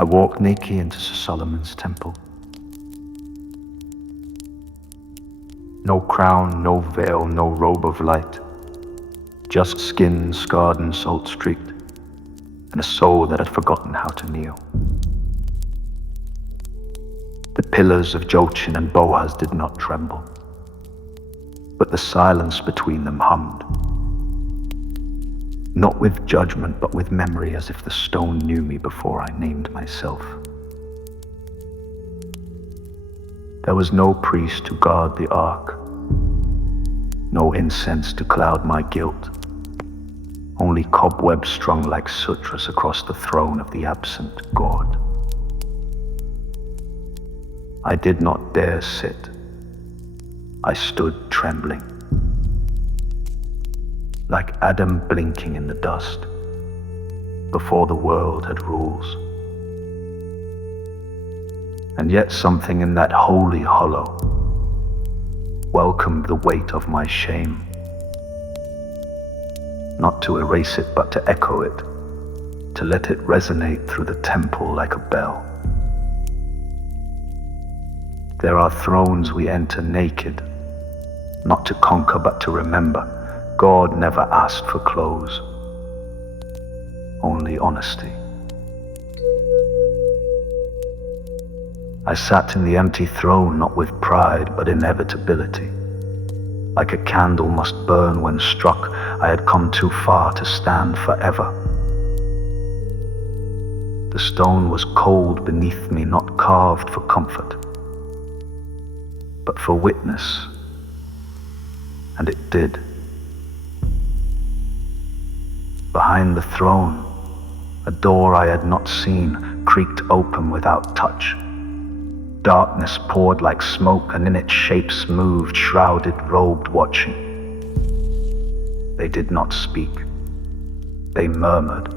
I walked naked into Sir Solomon's temple. No crown, no veil, no robe of light, just skin scarred and salt-streaked, and a soul that had forgotten how to kneel. The pillars of Jochin and Boaz did not tremble, but the silence between them hummed, not with judgment but with memory, as if the stone knew me before I named myself. There was no priest to guard the ark, no incense to cloud my guilt, only cobwebs strung like sutras across the throne of the absent God. I did not dare sit. I stood trembling, like Adam blinking in the dust, before the world had rules. And yet something in that holy hollow welcomed the weight of my shame, not to erase it but to echo it, to let it resonate through the temple like a bell. There are thrones we enter naked, not to conquer but to remember. God never asked for clothes, only honesty. I sat in the empty throne not with pride but inevitability. Like a candle must burn when struck, I had come too far to stand forever. The stone was cold beneath me, not carved for comfort, but for witness, and it did. Behind the throne, a door I had not seen creaked open without touch. Darkness poured like smoke, and in its shapes moved, shrouded, robed, watching. They did not speak. They murmured,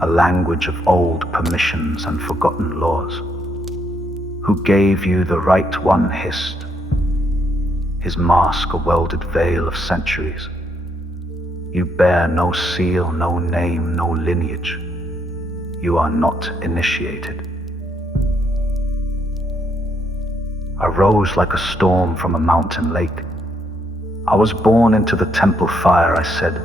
a language of old permissions and forgotten laws. Who gave you the right one hissed, his mask a welded veil of centuries. You bear no seal, no name, no lineage. You are not initiated. I rose like a storm from a mountain lake. I was born into the temple fire, I said.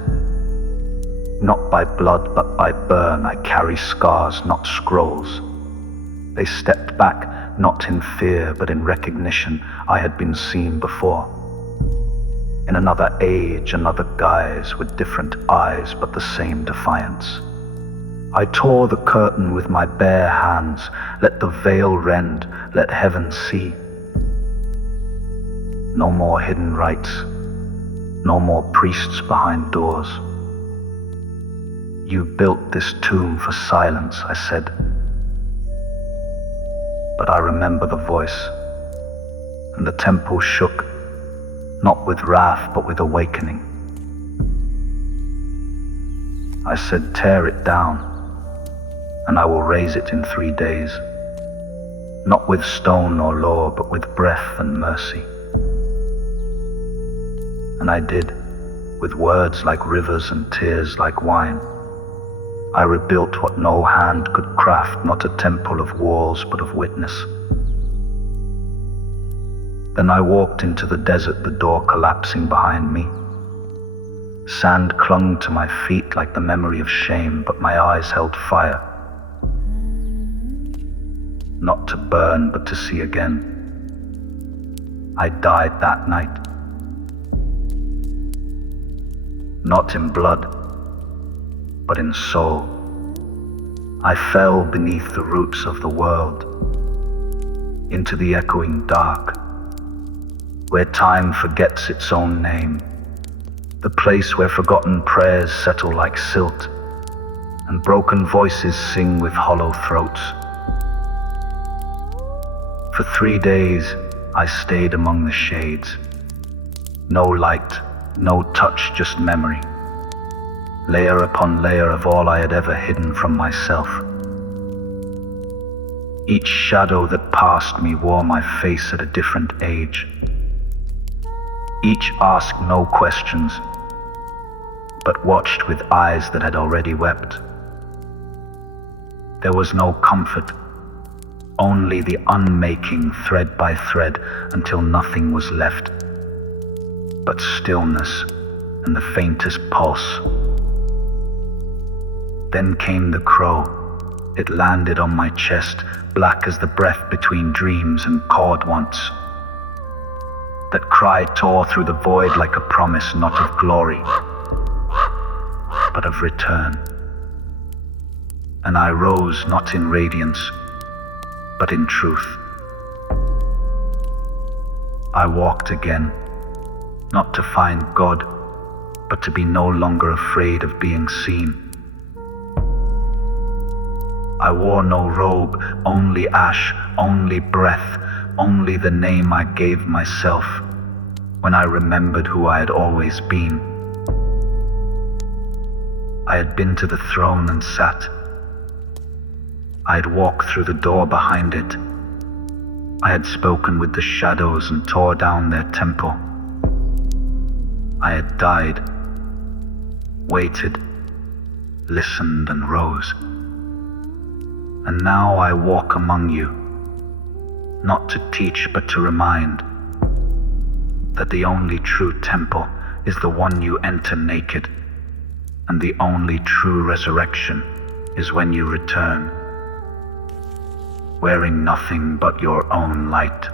Not by blood, but by burn, I carry scars, not scrolls. They stepped back, not in fear, but in recognition. I had been seen before. In another age, another guise, with different eyes, but the same defiance. I tore the curtain with my bare hands. Let the veil rend, let heaven see. No more hidden rites, no more priests behind doors. You built this tomb for silence, I said. But I remember the voice, and the temple shook, not with wrath, but with awakening. I said, tear it down, and I will raise it in 3 days, not with stone or law, but with breath and mercy. And I did, with words like rivers and tears like wine. I rebuilt what no hand could craft, not a temple of walls, but of witness. Then I walked into the desert, the door collapsing behind me. Sand clung to my feet like the memory of shame, but my eyes held fire. Not to burn, but to see again. I died that night. Not in blood, but in soul. I fell beneath the roots of the world, into the echoing dark, where time forgets its own name, the place where forgotten prayers settle like silt, and broken voices sing with hollow throats. For 3 days I stayed among the shades. No light, no touch, just memory. Layer upon layer of all I had ever hidden from myself. Each shadow that passed me wore my face at a different age. Each asked no questions, but watched with eyes that had already wept. There was no comfort, only the unmaking thread by thread until nothing was left but stillness and the faintest pulse. Then came the crow. It landed on my chest, black as the breath between dreams and cawed once. That cry tore through the void like a promise not of glory, but of return. And I rose not in radiance, but in truth. I walked again, not to find God, but to be no longer afraid of being seen. I wore no robe, only ash, only breath, only the name I gave myself when I remembered who I had always been. I had been to the throne and sat. I had walked through the door behind it. I had spoken with the shadows and tore down their temple. I had died, waited, listened and rose. And now I walk among you, not to teach but to remind that the only true temple is the one you enter naked, and the only true resurrection is when you return, wearing nothing but your own light.